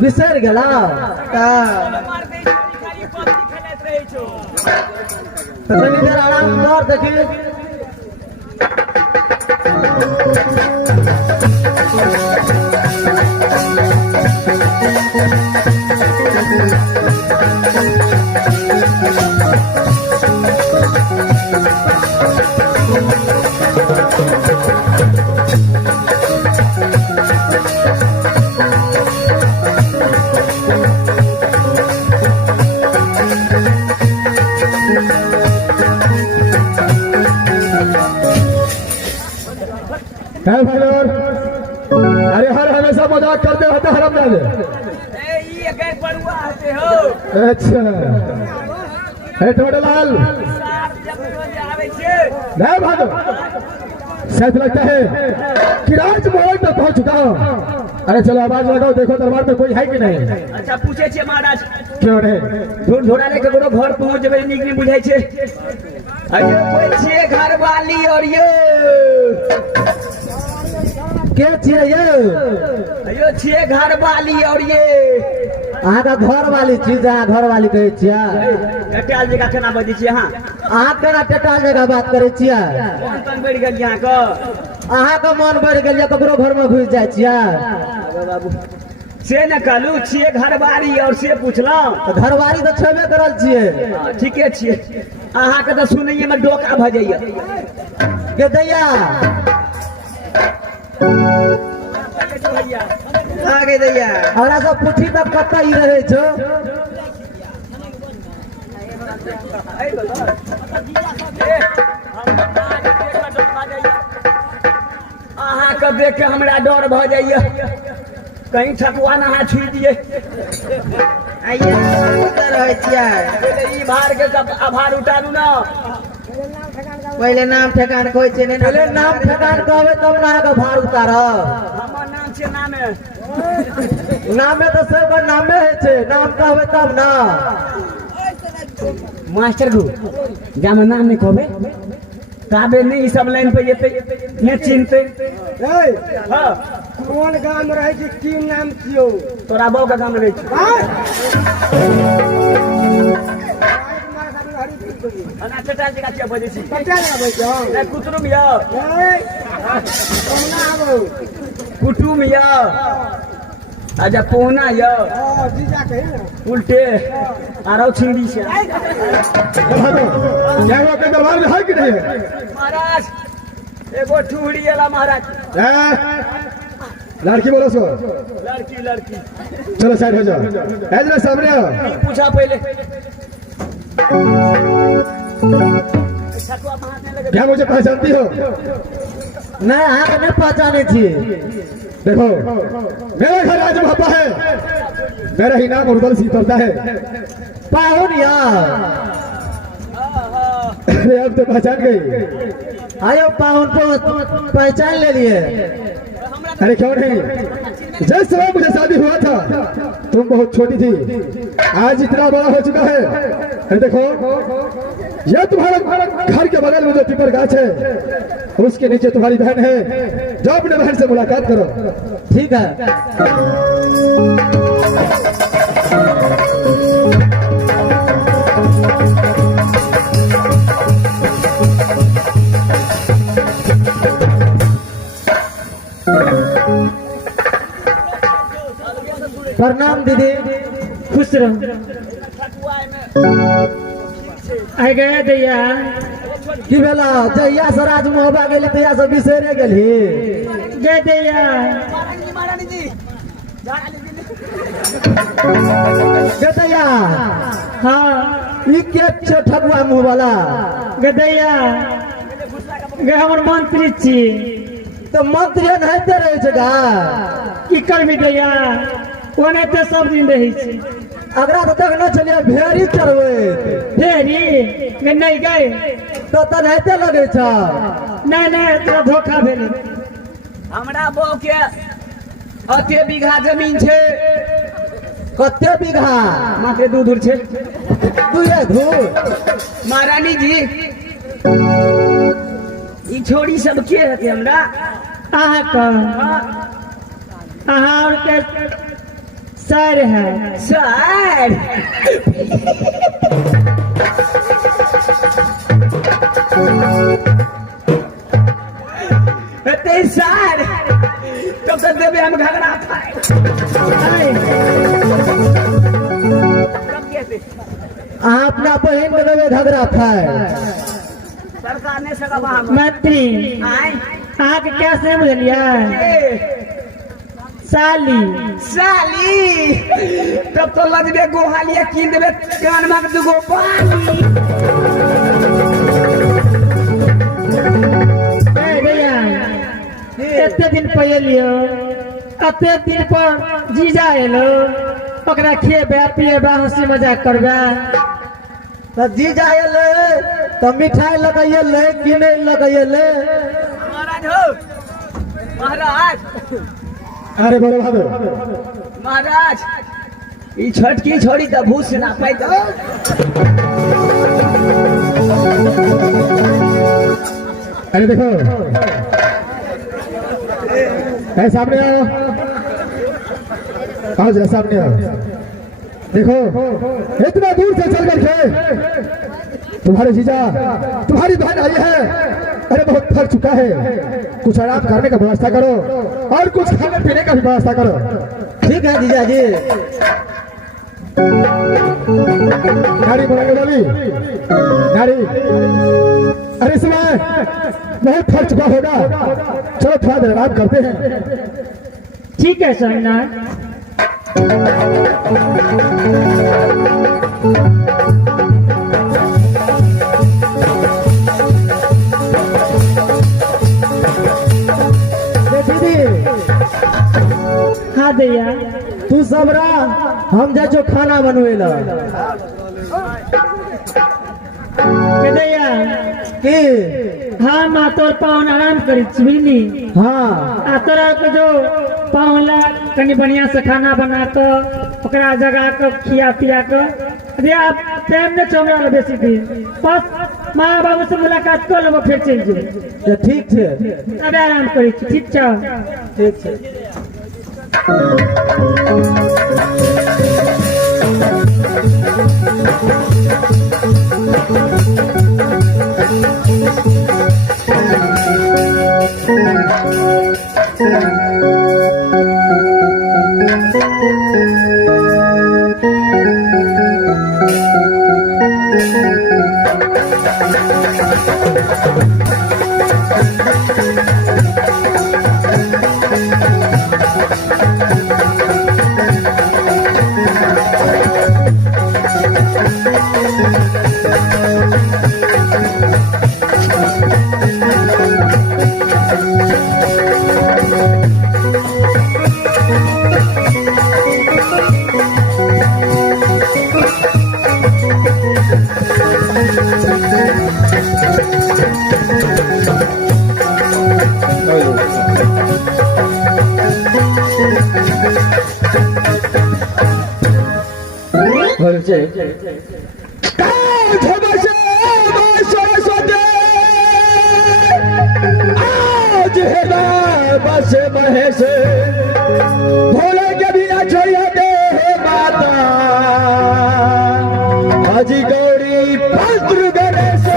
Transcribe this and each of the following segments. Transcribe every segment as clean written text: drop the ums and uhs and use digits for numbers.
बिसर गेला तनी देर आराम कर देखी अरे हर हमेशा मजाक करते होते हरम डाले अच्छा लाल नहीं भागो शायद लगता है कि राज मोड़ तक पहुंच चुका हूँ। अरे चलो आवाज लगाओ देखो दरबार में कोई है कि नहीं। अच्छा पूछे छे महाराज क्यों रे ढूंढ ढोड़ाने के कोनो घर पहुंच जेबे नीक नहीं बुझाई छे। अयो कोई छे घर वाली और ये के छिए ये अयो छे घर वाली और ये अहाँ का घर वाली चीज है घर वाली कहे छिया टटाल जगह केना बजै छी अहाँ अहाँ केना टटाल जगह बात करे छिया कोन तन बढ़ गेल यहाँ का अहाँ का मन बढ़ गेल ककरो घर में घुस जाय छिया बाबू से न कहलू छिए घरवारी और से पूछलौं घरवारी तो छेबे करल छिए ठीके छिए अहाँ के तो सुनैये में डोका भ जाइए के दैया आगे दैया हमरा सब पुठी तक कत्ता ही रहे छो अहाँ के देख के हमरा डर भ जाइए कहीं ठकुआ ना छुई दिए आइए रहे छियै ई भार के सब आभार उतारू ना पहले नाम ठेकान कोई छे नहीं पहले नाम ठेकान कहबे तब ना के भार उतारब हमर नाम छे नामे नामे तो सब नामे है छे नाम कहबे तब ना मास्टर गु जामे नाम नहीं कहबे काबे नहीं सब लाइन पे जेते ने चिनते हां कौन गाम रहे छी की नाम छियो तोरा बाऊ का गाम रहे छी अना टटाल जगह के बजे छी टटाल आबै छौ ए कुतरुम या कौना आबो कुटुम या आजा पोहना या जीजा कहे ना उल्टे आरो छिंदी से क्या हुआ के दरबार में है कि नहीं है महाराज एगो ठुहड़ी वाला महाराज लड़की बोलो सो लड़की लड़की चलो साइड हो जाओ इधर सामने आओ पूछा पहले क्या मुझे पहचानती हो नहीं हाँ नहीं पहचाने थी देखो मेरा घर आज भापा है मेरा ही नाम उर्दल सीतलता है पाहुन यार अब तो पहचान गई आयो पाहुन को पहचान ले लिए अरे क्यों नहीं जिस समय मुझे शादी हुआ था तुम बहुत छोटी थी आज इतना बड़ा हो चुका है अरे देखो यह तुम्हारा घर के बगल में जो पीपल गाछ है उसके नीचे तुम्हारी बहन है जाओ अपने बहन से मुलाकात करो ठीक है प्रणाम दीदी खुश रहो आइ गए दैया की भेला जहिया से राज मोहबा गेली तहिया से बिसरे गेली जय दैया जय दैया हाँ ई के छे ठकुआ मुंह वाला गे दैया गे हमर मंत्री छी तो मंत्री नहिते रहे छै गा की करबी दैया ओने ते सब दिन रही छी अगरा तो तक न चलिए भेरी चढ़वे भेरी नहीं गए तो नहिते लगे छ नहीं नहीं तोरा धोखा भेले हमरा बाऊ के अते बीघा जमीन छे कते बीघा मात्र दू दूर छे दुए धूर महारानी जी ई छोड़ी सब के हते हमरा आहा का हाँ और के सर है सर ते सर तब तक देवे हम घगरा खाए अपना बहन के देवे घगरा खाए सरकार ने सका वहां मंत्री आए आके कैसे बुझलिया साली साली तब तो लजबे गोहालिया कीन देवे कान में दुगो पानी भैया एते दिन पहलियो एते दिन पर जीजा एलो ओकरा खिएबे पिएबे हंसी मजाक करबे तो जीजा एले तो मिठाई लगाइले कि नहीं लगाइले महाराज हो महाराज अरे बड़े भादो महाराज ई छटकी छोड़ी त भूस ना पाई त अरे देखो ऐ सामने आओ आओ जरा सामने आओ देखो इतना दूर से चल करके तुम्हारे जीजा तुम्हारी बहन आई है अरे बहुत थक चुका है कुछ आराम करने का व्यवस्था करो और कुछ खाने पीने का भी व्यवस्था करो ठीक है जीजा जी गाड़ी बुलाने वाली गाड़ी अरे समय बहुत थक चुका होगा चलो थोड़ा देर आराम करते हैं ठीक है सोमनाथ हाँ दैया तू सबरा हम जा जो खाना बनवेला दैया के हाँ माँ तोर पावन आराम करी बुझली हाँ आ तोरा के जो पावला कनी बढ़िया से खाना बना के ओकरा जगा के खिया पिया के अरे आप टाइम ने चौड़ा बेसी दिन बस माँ बाबू से मुलाकात कर लेबो फिर चल जो ठीक है अब आराम करी ठीक छौ ठीक है बस महेश भोले के बिना छोड़िया दे माता हाजी गौरी भद्र गणेश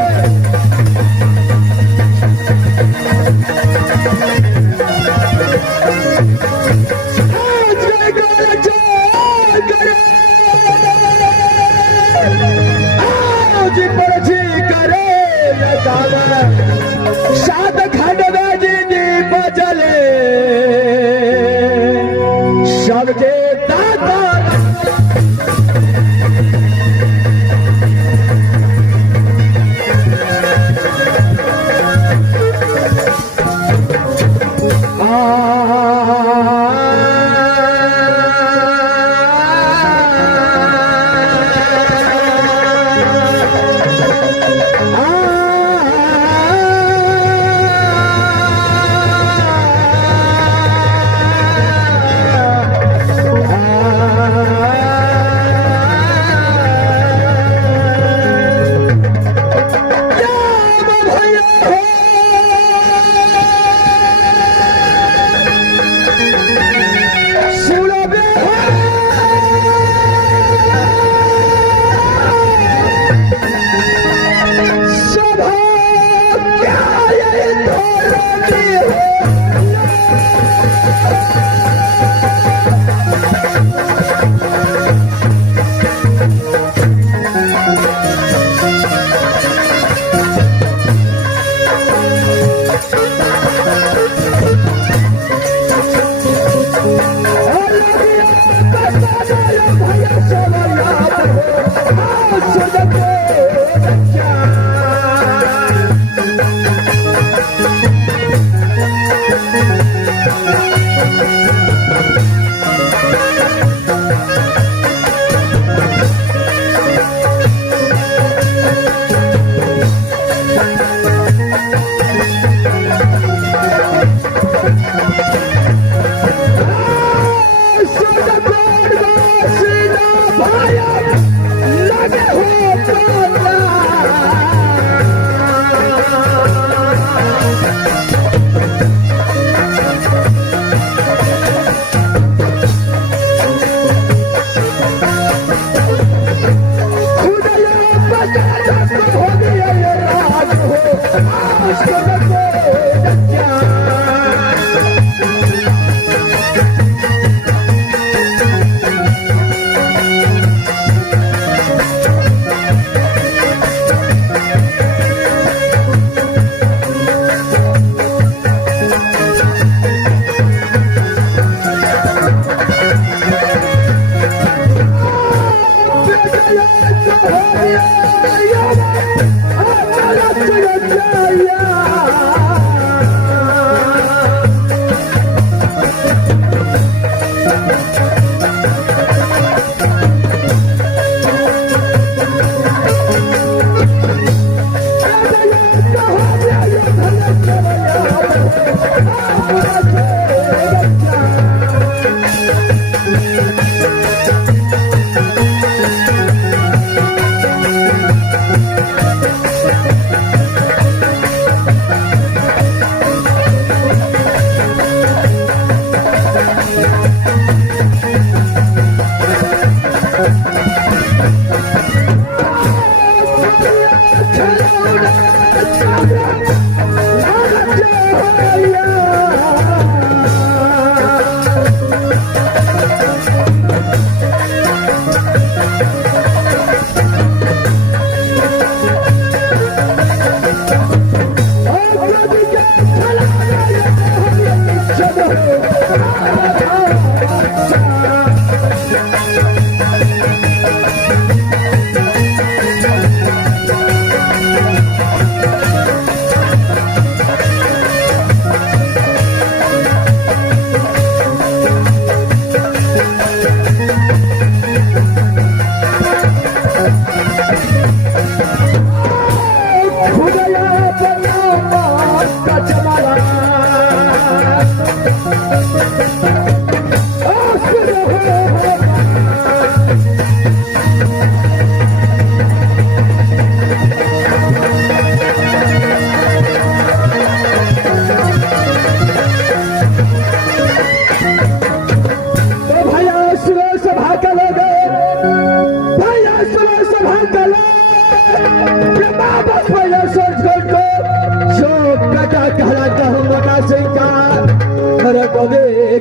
आज परजी करे सात खंड में बजले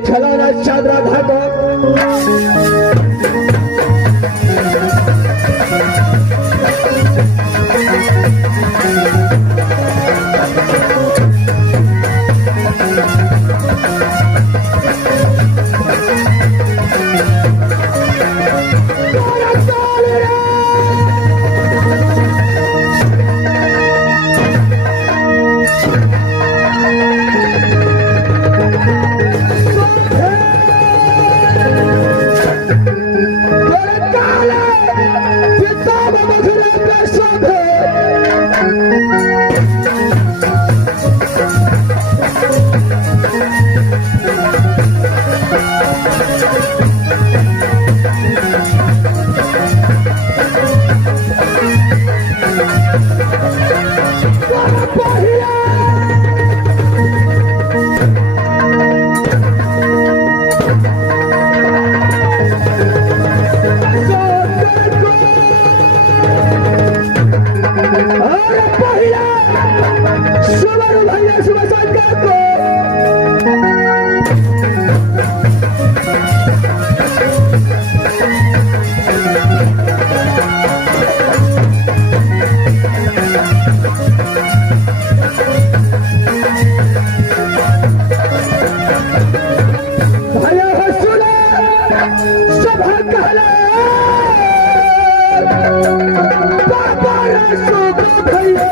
খেলার চাঁদরা থাকো सब कहले बाबा रसो भैया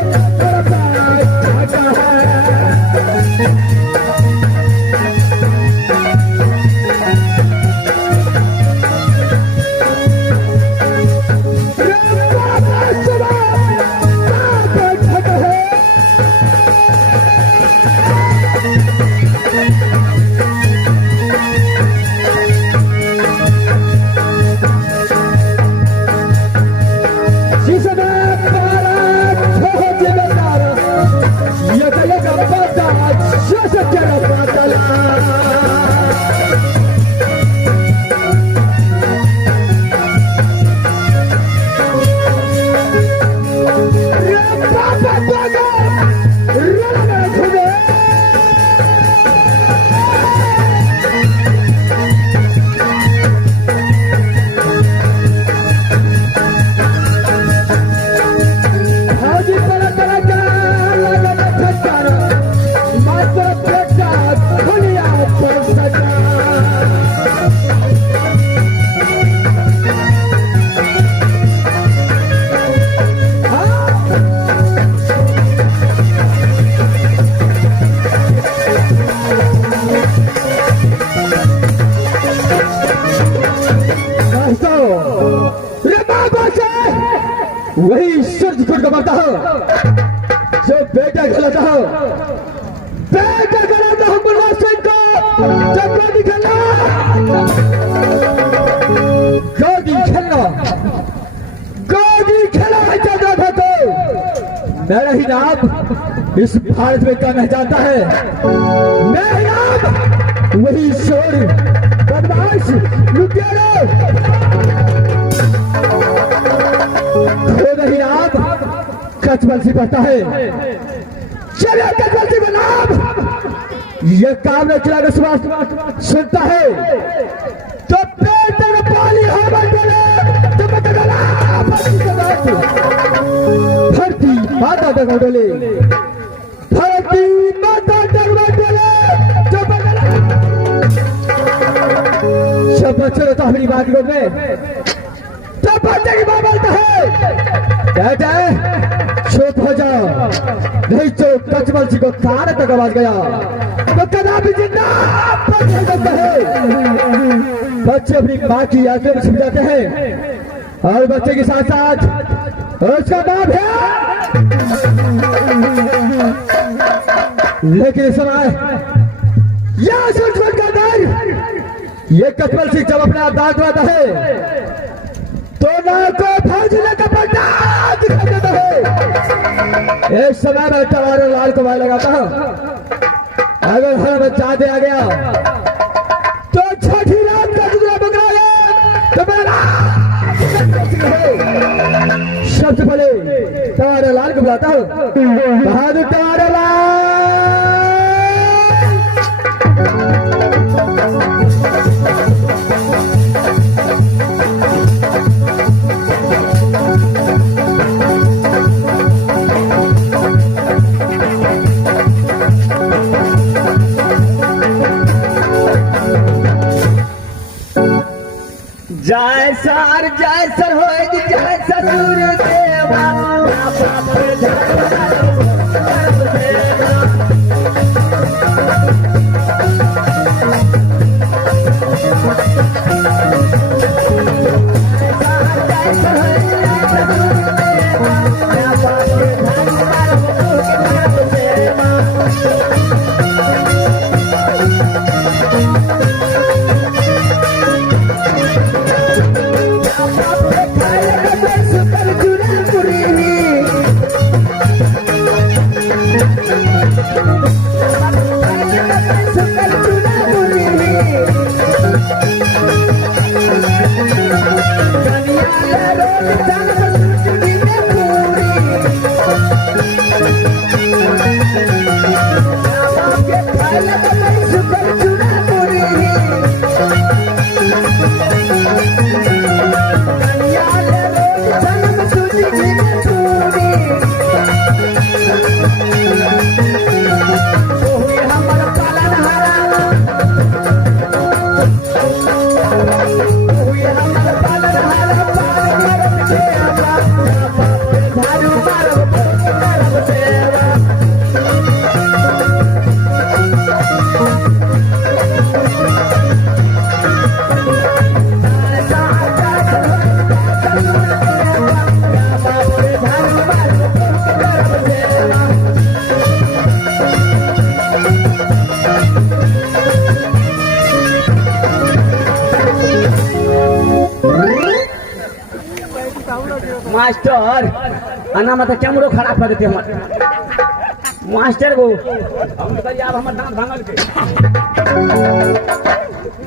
वही सूरज खुद कमाता हो जो बेटा गलाता हो मुन्ना सिंह को जब गोदी खेलना है चलता था तो मेरा ही नाम इस भारत में क्या नहीं जानता है। मेरा ही नाम वही शोर बदमाश लुटेरा नहीं आप कचबल से पड़ता है। चलिए कचबल से बनाब ये काम न चला विश्वास सुनता है तो पेट में पानी तो धरती माता तक डोले धरती माता तक डोले सब बच्चे रहता हमारी बात में तब बच्चे की माँ बोलता है कहते हैं चुप हो जाओ नहीं तो कचबल जी को तार तक आवाज गया तो कदापि जिंदा बच सकता है। बच्चे अपनी माँ की यात्रा में छिप जाते हैं और बच्चे के साथ साथ उसका नाम है लेकिन इस समय यह सोच का दर ये कचबल सिंह जब अपने आप दांत लगाता है तो ना को फौजने का पट्टा दिखाई देता है। एक समय में टवारे लाल को मैं लगाता हूं अगर हर बच्चा दे आ गया तो छठी रात का दूसरा बकरा तो मेरा सबसे पहले टवारे लाल को बुलाता हूं बहादुर टवारे लाल जय सर हो जय ससुर देवा मास्टर अन्ना मत कैमरो खराब कर देते हमर मास्टर को हम तो कहिए अब हमर दांत भांगल के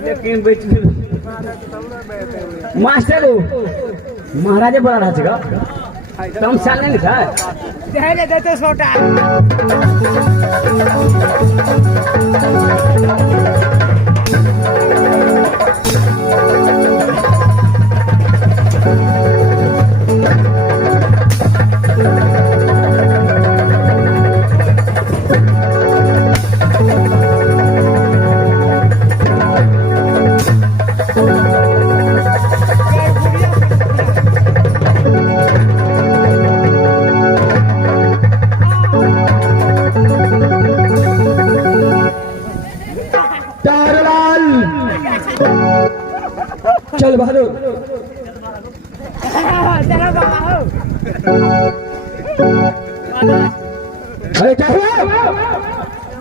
लेकिन बैठ मास्टर को महाराजे बड़ा रहा छगा तुम साल नहीं था देले देते छोटा चल बहादुर तेरा बाबा हो अरे क्या हुआ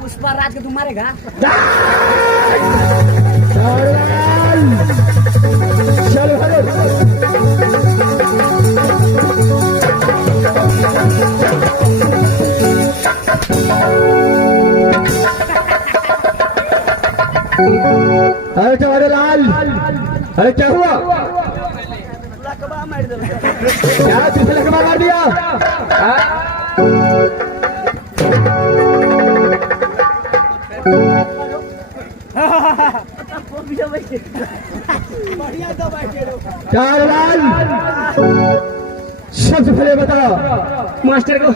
उस पर रात के तुम मारेगा चल बहादुर अरे जवाहरलाल अरे क्या हुआ क्या तुझे लकबा मार दिया जवाहरलाल सबसे पहले बताओ मास्टर को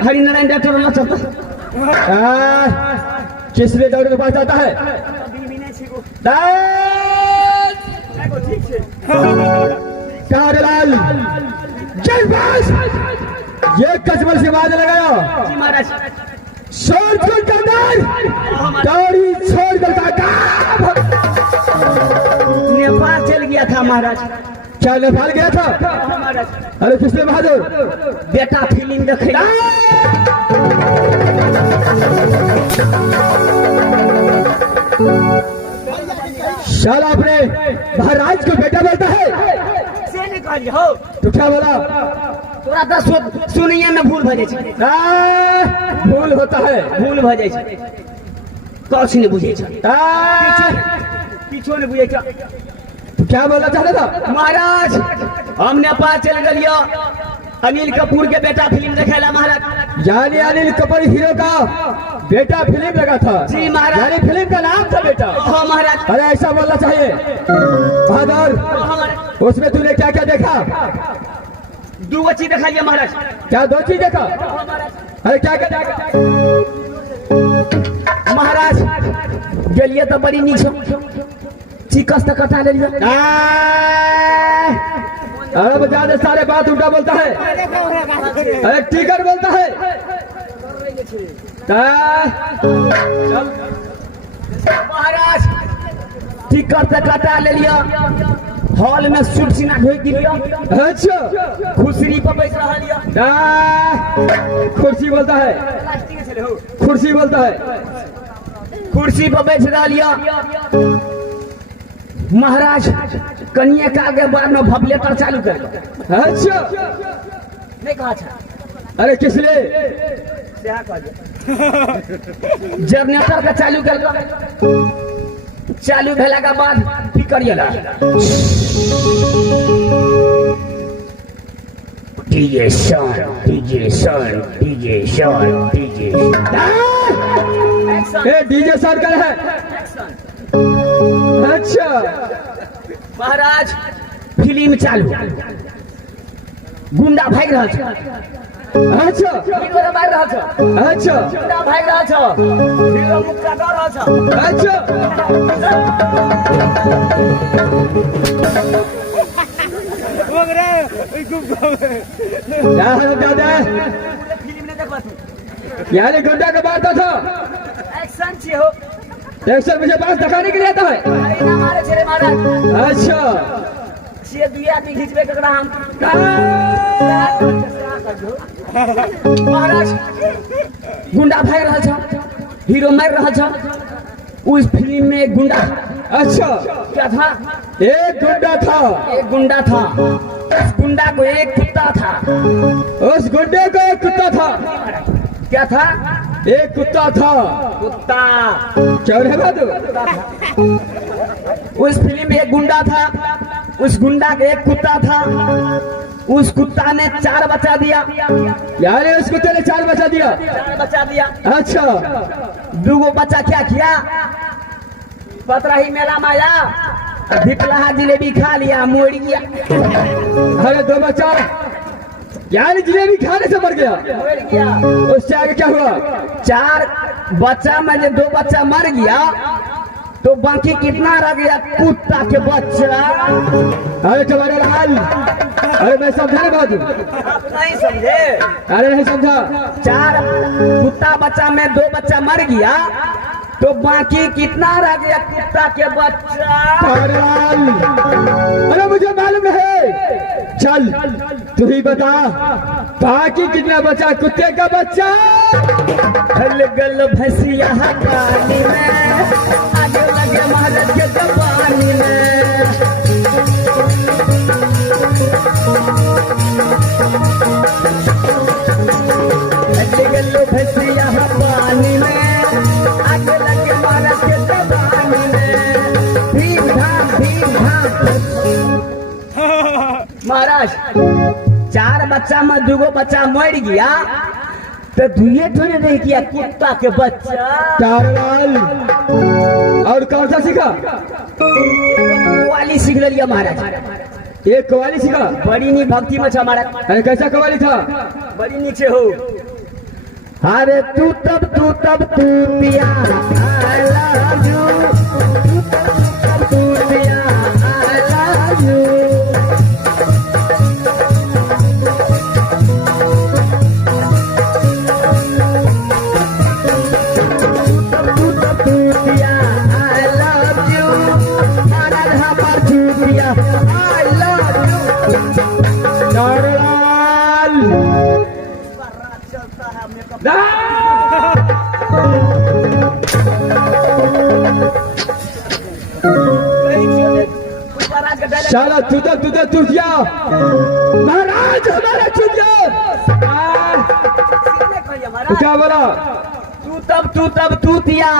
हरिनारायण डॉक्टर होना चाहता किस लिए डॉक्टर के पास जाता है जवाहरलाल ये कस्बल से बात लगाया महाराज शोरगुल के अंदर दौड़ी छोड़ करता नेपाल चल गया था महाराज क्या नेपाल गया था महाराज अरे किसने बहादुर बेटा फिल्म देखे शाला अपने महाराज को बेटा बोलता है से नहीं कहलिए हो तो क्या बोला तोरा तो सुनिए में भूल भ जाय छै भूल होता है भूल भ जाय छै कुछ नहीं बुझे छै किछो नहीं बुझे छै तो क्या बोलना चाहता था महाराज हम नेपाल चल गलियो अनिल कपूर के बेटा फिल्म देखेला महाराज यानी अनिल कपूर हीरो का बेटा फिल्म लगा था जी महाराज यानी फिल्म का नाम था बेटा हाँ महाराज अरे ऐसा बोलना चाहिए बहादुर उसमें तूने क्या क्या देखा दो चीज दिखाइए महाराज क्या दो चीज देखा अरे क्या क्या देखा महाराज गेलिए तो बड़ी नीक चिकस तक कटा ले लिया अरे ज्यादा सारे बात उल्टा बोलता है अरे टिकट बोलता है महाराज टिकट तक कटा ले लिया हॉल में सूट सीना धोई दिलिया अच्छा खुसरी पर बैठ रहा लिया कुर्सी बोलता है कुर्सी बोलता है कुर्सी पर बैठ रहा लिया महाराज कन्या का आगे बाद में भवलेटर चालू कर अच्छा नहीं कहा था अरे किस लिए जनरेटर का चालू कर चालू भेला के बाद की करिएला डीजे सन डीजे सन डीजे सन डीजे ए डीजे सर्कल है अच्छा महाराज फिल्म चालू गुंडा भाग रहा अच्छा हीरो रे मार रहा छ अच्छा गुंडा भाग रहा छ हीरो मुक्का कर रहा छ अच्छा भाग रे गुम क्या है दादा फिल्म ने देखबा तू यानी गुंडा का मारता था एक्शन छी हो 100 मुझे पास दिखाने के लिए आता है अरे ना मारे छे रे महाराज अच्छा छे दुई आदमी खींचबे ककरा हम महाराज गुंडा भाग रहा छ हीरो मार रहा छ उस फिल्म में एक गुंडा अच्छा क्या था एक गुंडा था एक गुंडा था उस गुंडा को एक कुत्ता था उस गुंडे को एक कुत्ता था क्या था एक कुत्ता था कुत्ता क्या रे बात उस फिल्म में एक गुंडा था उस गुंडा के एक कुत्ता था उस कुत्ता ने 4 बच्चा दिया यानी उस कुत्ते ने 4 बचा दिया 4 बच्चा दिया अच्छा 2 बच्चा क्या किया पतराही मेला में आया धिपलाहा जिलेबी खा लिया मोड़ गया अरे 2 बच्चा यानी जिलेबी खाने से मर गया मोड़ गया उससे आगे क्या हुआ 4 बच्चा में जब 2 बच्चा मर गया तो बाकी कितना रह गया कुत्ता के बच्चा अरे तुम्हारे लाल अरे मैं समझा नहीं बात आप नहीं समझे अरे नहीं समझा 4 कुत्ता बच्चा में 2 बच्चा मर गया तो बाकी कितना रह गया कुत्ता के बच्चा तुम्हारे लाल अरे मुझे मालूम है चल तू ही बता बाकी कितना बचा कुत्ते का बच्चा हल गल भैंसिया पानी में आगे लगे महाराज के जवानी में हल गल भैंसिया पानी में आगे लगे महाराज के जवानी में भीम धाम महाराज 4 बच्चा में 2 बच्चा मर गया तो दुए थोड़े नहीं किया कुत्ता के बच्चा तारलाल और कौन सा सीखा वाली सीख लिया महाराज एक कवाली सीखा बड़ी नी भक्ति में था महाराज अरे कैसा कवाली था बड़ी नीचे हो अरे तू तब तू पिया I love you तू पिया I love you शाला तुझे चूतिया महाराज हमारा चूतिया क्या बोला तू तब तिया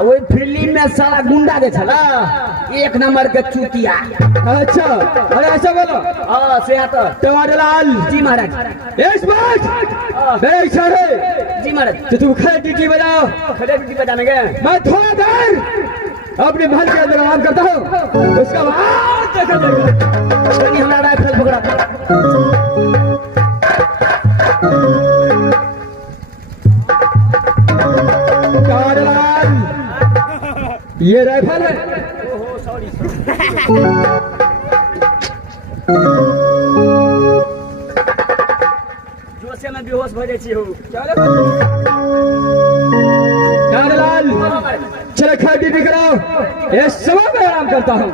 वही फिल्म में साला गुंडा के छला 1 नंबर के चूतिया अच्छा अरे ऐसा बोलो हाँ से आता तुम्हारे लाल जी महाराज इस बात मेरा इच्छा है जी महाराज तो तुम खड़े ड्यूटी बजाओ खड़े ड्यूटी बजाने गए मैं थोड़ा देर अपने महल के अंदर आराम करता हूँ उसका बाद देखा जाएगा हमारा राइफल पकड़ा ये राइफल है जो से मैं बेहोश हो जाई छी हो लाल चलो खाटी भी कराओ ये सुबह में आराम करता हूँ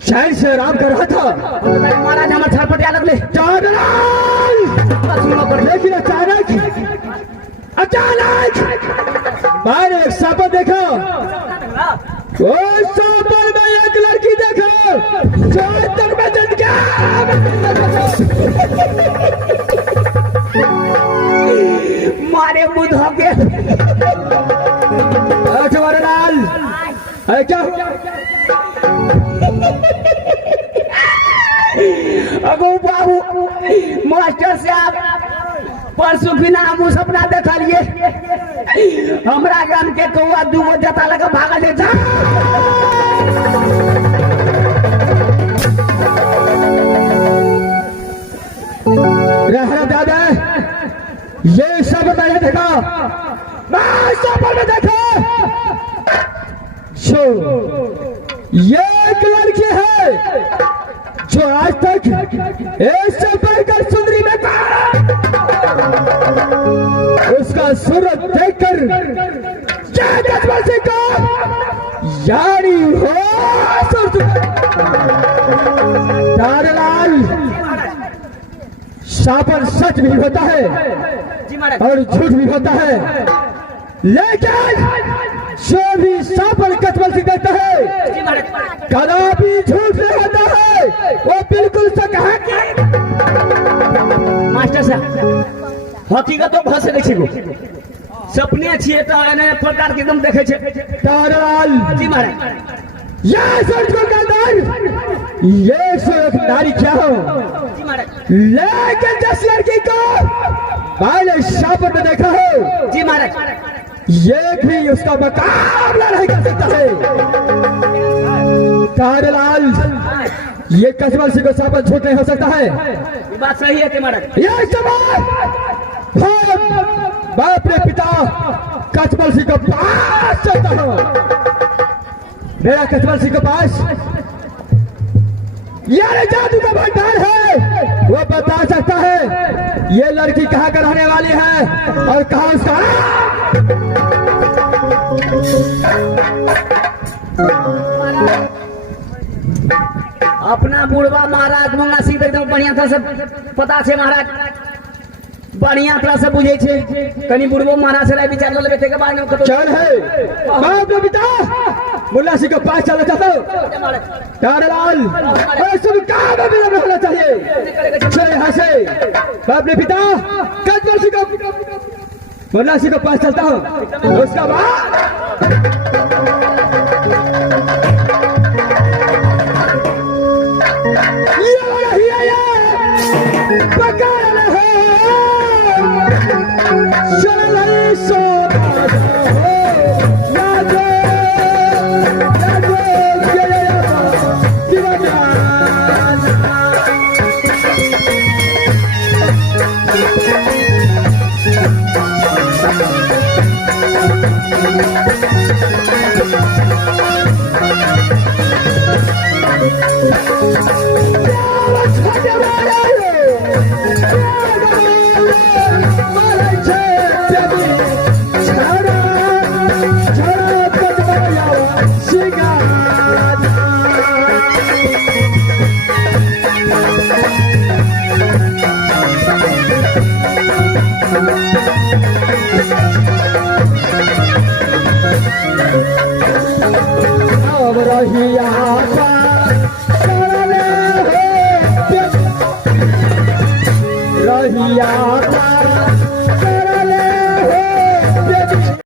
चैन से आराम कर रहा था। महाराज हमारे छटपटिया लगले। लेकिन अचानक मैंने एक सपन देखा। वो सपन में एक लड़की देखा जो आज तक मैं जिंदगी मारे बुध हो गए। लाल क्या अगो बाबू मास्टर साहब परसों बिना हम सपना देखलिए हमरा गान के कौआ दूगो जता लगा भागल है। रहना दादा ये सब मैंने देखा। मैं सपन में देखा जो ये एक लड़की है जो आज तक ऐसे बढ़कर सुंदरी में उसका सूरत देखकर को यारी हो तारलाल शापन सच भी होता है और झूठ भी होता है, लेकिन जो भी शापन कचबल से करता है कदापि झूठ नहीं होता है, वो बिल्कुल सच है। मास्टर साहब हकीकत तो भस सकै छै सपने छिए तो एने प्रकार के एकदम देखे छै। तारलाल जी महाराज ये सोच को कहकर ये एक नारी क्या हो, जी महाराज लेकिन जिस लड़की को मैंने शापन में देखा हो जी महाराज ये भी उसका मुकाबला नहीं कर सकता है। तारलाल ये कचबल सिंह को शापन झूठ नहीं हो सकता है। ये बात सही है महाराज। ये सवाल मैं अपने पिता कचबल सिंह के पास चलता हूँ। मेरा कचबल सिंह के पास यार जादू का भंडार है, वो बता सकता है ये लड़की कहाँ का रहने वाली है और कहाँ उसका। अपना बुढ़वा महाराज मुंगा सीधे एकदम बढ़िया तरह से पता है महाराज, बढ़िया तरह से बुझे छे। कनी बुढ़वो महाराज से विचार ले बेटे के बारे में चल है मैं अपने पिता मुल्ला सिंह के पास चला जाता हूँ। तारलाल सब काम में विलम्ब होना चाहिए। चल यहाँ से मैं अपने पिता कचबल सिंह को मुल्ला सिंह के पास चलता हूँ। उसका बाद रहिया